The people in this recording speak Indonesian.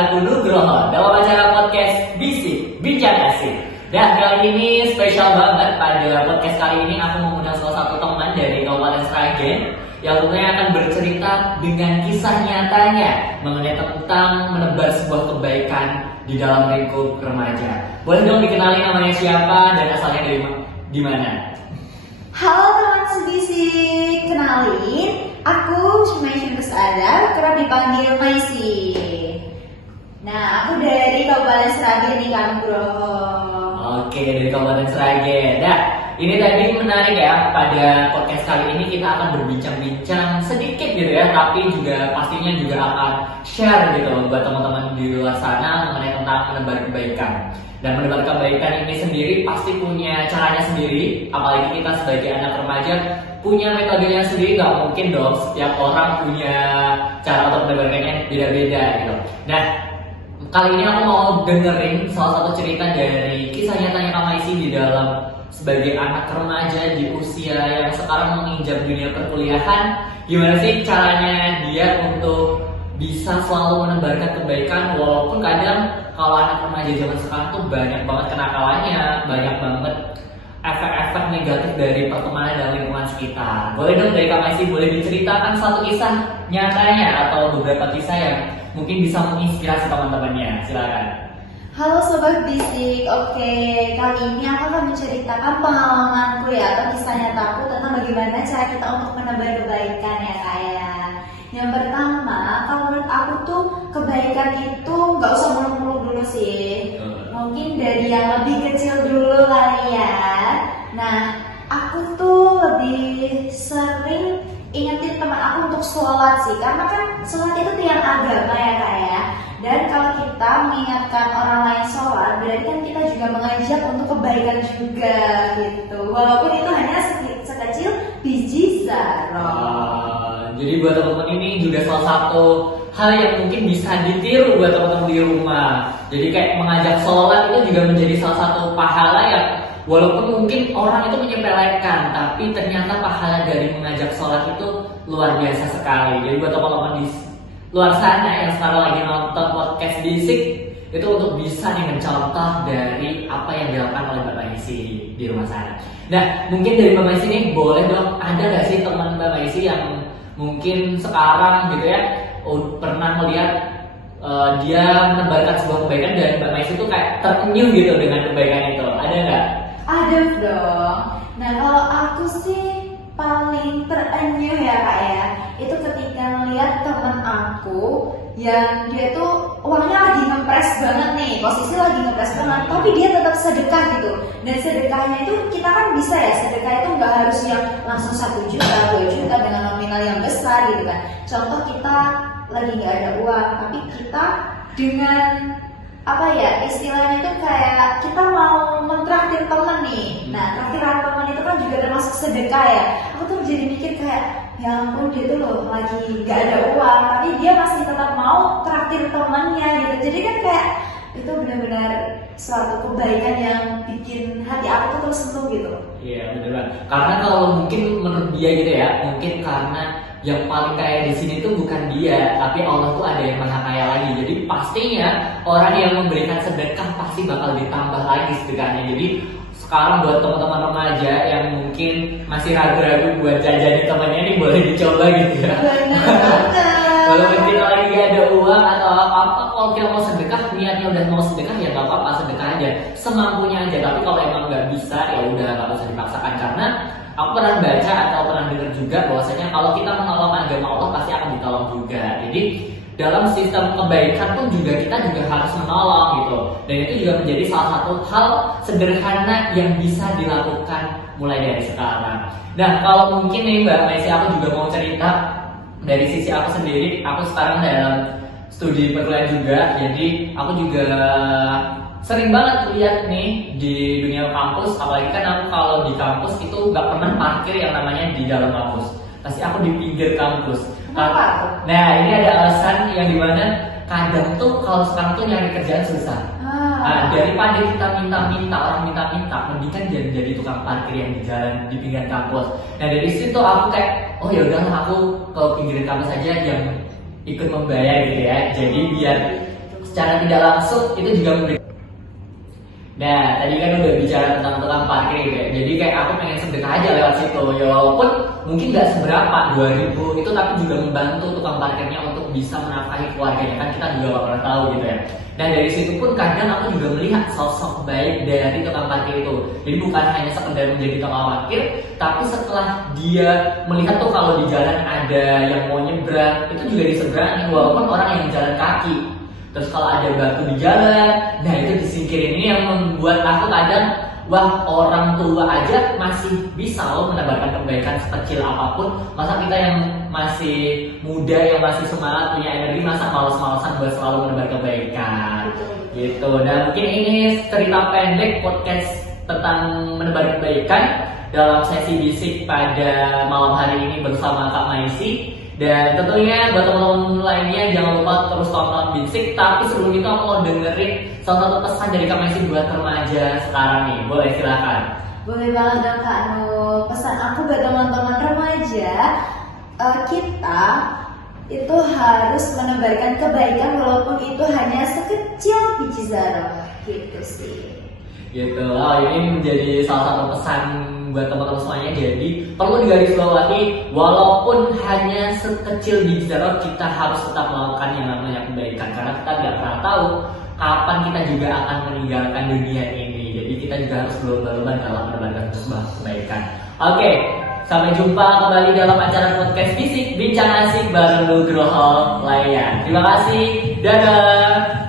aku Nugroho dalam acara podcast Bisik Bincang Asik. Dan kali ini spesial banget. Pada podcast kali ini aku mengundang salah satu teman dari Kabupaten Sragen yang tentunya akan bercerita dengan kisah nyatanya mengenai tentang menebar sebuah kebaikan di dalam lingkup remaja. Boleh dong dikenali namanya siapa dan asalnya dari di mana? Halo teman sebisik, kenalin, aku Shumaisyun Besada, kerap dipanggil Maisi. Nah, aku dari Kabupaten Sragen nih, Kak Nugroho. Oke, dari Kabupaten Sragen. Nah, ini tadi menarik ya, pada podcast kali ini kita akan berbincang-bincang sedikit gitu ya, tapi juga pastinya juga akan share gitu buat teman-teman di luar sana mengenai tentang menebar kebaikan. Dan menebar kebaikan ini sendiri pasti punya caranya sendiri, apalagi kita sebagai anak remaja punya metodenya sendiri. Gak mungkin dong setiap orang punya cara untuk menebarkannya beda-beda gitu. Nah, kali ini aku mau dengerin salah satu cerita dari kisah nyatanya Kak Maisi di dalam sebagai anak remaja di usia yang sekarang menginjak dunia perkuliahan. Gimana sih caranya dia untuk bisa selalu menebarkan kebaikan, walaupun kadang kalau anak remaja zaman sekarang tuh banyak banget kenakalannya, banyak banget efek-efek negatif dari pertemanan dan lingkungan sekitar. Boleh dong dari Kak Maisi, boleh diceritakan satu kisah nyatanya atau beberapa kisah yang mungkin bisa menginspirasi teman-temannya. Silakan. Halo Sobat Bisik, oke, kali ini aku akan menceritakan pengalamanku ya, atau kisah nyataku tentang bagaimana cara kita untuk menebar kebaikan ya Kak ya. Yang pertama, kalau menurut aku tuh kebaikan itu gak usah muluk-muluk dulu sih. Mungkin dari yang lebih kecil dulu kali ya. Nah, aku tuh lebih sering ingetin teman aku untuk sholat sih, karena kan sholat itu tiang agama ya Kak ya. Dan kalau kita mengingatkan orang lain sholat, berarti kan kita juga mengajak untuk kebaikan juga gitu. Walaupun itu hanya sekecil biji zarah. Jadi buat teman-teman ini juga salah satu hal yang mungkin bisa ditiru buat teman-teman di rumah. Jadi kayak mengajak sholat itu juga menjadi salah satu pahala yang walaupun mungkin orang itu menyepelekan, tapi ternyata pahala dari mengajak sholat itu luar biasa sekali. Jadi buat teman-teman di luar sana yang sekarang lagi nonton podcast Bisik, itu untuk bisa nih mencontoh dari apa yang dilakukan oleh Mbak Maisi di rumah sana. Nah, mungkin dari Mbak Maisi ini boleh dong, ada gak sih teman Mbak Maisi yang mungkin sekarang gitu ya pernah melihat dia menebarkan sebuah kebaikan dan Mbak Maisi tuh kayak terenyuh gitu dengan kebaikan itu, ada nggak? Ada dong. Nah, kalau aku sih paling terenyuh ya Kak ya, itu ketika ngeliat temen aku yang dia tuh uangnya lagi ngepres banget nih, posisi lagi ngepres banget, tapi dia tetap sedekah gitu. Dan sedekahnya itu kita kan bisa ya, sedekah itu nggak harus yang langsung 1 juta, 2 juta dengan nominal yang besar gitu kan. Contoh kita lagi nggak ada uang, tapi kita dengan apa ya istilahnya itu kayak kita mau mentraktir temen nih. Nah, traktiran temen itu kan juga termasuk sedekah ya. Aku tuh jadi mikir kayak ya ampun, dia tuh loh lagi gak ada uang, tapi dia masih tetap mau traktir temennya gitu. Jadi kan kayak itu benar-benar suatu kebaikan yang bikin hati aku tuh terus sentuh gitu. Iya, bener banget. Karena kalau mungkin menurut dia gitu ya, mungkin karena yang paling kaya di sini tuh bukan dia, tapi Allah tuh ada yang maha kaya lagi. Jadi pastinya orang yang memberikan sedekah pasti bakal ditambah lagi sedekahnya. Jadi sekarang buat teman-teman remaja yang mungkin masih ragu-ragu buat jajanin temannya ini, boleh dicoba gitu ya. Walaupun kita lagi gak ada uang atau apa-apa, kalau kita mau sedekah, niatnya udah mau sedekah ya gak apa-apa, sedekah aja semampunya aja. Tapi kalau emang gak bisa ya udah gak usah dipaksakan, karena aku pernah baca atau pernah dengar juga bahwasanya kalau kita menolong agama Allah pasti akan ditolong juga. Jadi dalam sistem kebaikan pun juga kita juga harus menolong gitu. Dan itu juga menjadi salah satu hal sederhana yang bisa dilakukan mulai dari sekarang. Nah, kalau mungkin nih Mbak Maisi, aku juga mau cerita dari sisi aku sendiri. Aku sekarang dalam studi perkuliahan juga, jadi aku juga sering banget lihat nih di dunia kampus. Apalagi kan aku kalau di kampus itu nggak pernah parkir yang namanya di dalam kampus, pasti aku di pinggir kampus. Nah, ini ada alasan yang dimana kadang tuh kalau sekarang tuh nyari kerjaan susah. Nah, daripada kita minta-minta, orang minta-minta, mendingan jadi tukang parkir yang di jalan di pinggir kampus. Nah, dari situ aku kayak, oh ya udahlah, aku ke pinggir kampus aja yang ikut membayar gitu ya. Jadi biar secara tidak langsung itu juga memberi. Nah, tadi kan udah bicara tentang tukang parkir ya. Jadi kayak aku pengen sedekah aja lewat situ. Ya walaupun mungkin nggak seberapa 2.000 itu, tapi juga membantu tukang parkirnya untuk bisa menafkahi keluarganya, kan kita juga gak pernah tahu gitu ya. Dan dari situ pun kadang aku juga melihat sosok baik dari tukang parkir itu. Jadi bukan hanya sekedar menjadi tukang parkir, tapi setelah dia melihat tuh kalau di jalan ada yang mau nyebrang, itu juga diseberangin walaupun orang yang jalan kaki. Terus kalau ada batu di jalan, nah itu disingkirin. Ini yang membuat aku kadang, wah, orang tua aja masih bisa loh menebarkan kebaikan sekecil apapun. Masa kita yang masih muda, yang masih semangat, punya energi, masa malas-malasan buat selalu menebar kebaikan gitu. Nah mungkin ini cerita pendek podcast tentang menebar kebaikan dalam sesi bisik pada malam hari ini bersama Kak Maisi. Dan tentunya buat teman-teman lainnya jangan lupa terus tonton Bisik. Tapi sebelum itu aku mau dengerin salah satu pesan dari Kak Maisi buat remaja sekarang nih. Boleh, silakan. Boleh banget dong Kak Nur. Pesan aku buat teman-teman remaja, kita itu harus menebarkan kebaikan walaupun itu hanya sekecil biji zarah gitu sih. Gitu. Oh, ini menjadi salah satu pesan buat teman-teman semuanya. Jadi perlu digarisbawahi, walaupun hanya sekecil biji zarah, kita harus tetap melakukan yang namanya kebaikan, karena kita tidak pernah tahu kapan kita juga akan meninggalkan dunia ini. Jadi kita juga harus berlomba-lomba dalam menebarkan sebuah kebaikan. Oke, sampai jumpa kembali dalam acara podcast Bisik, bincang asik bareng Nugroho Layan. Terima kasih, dadah.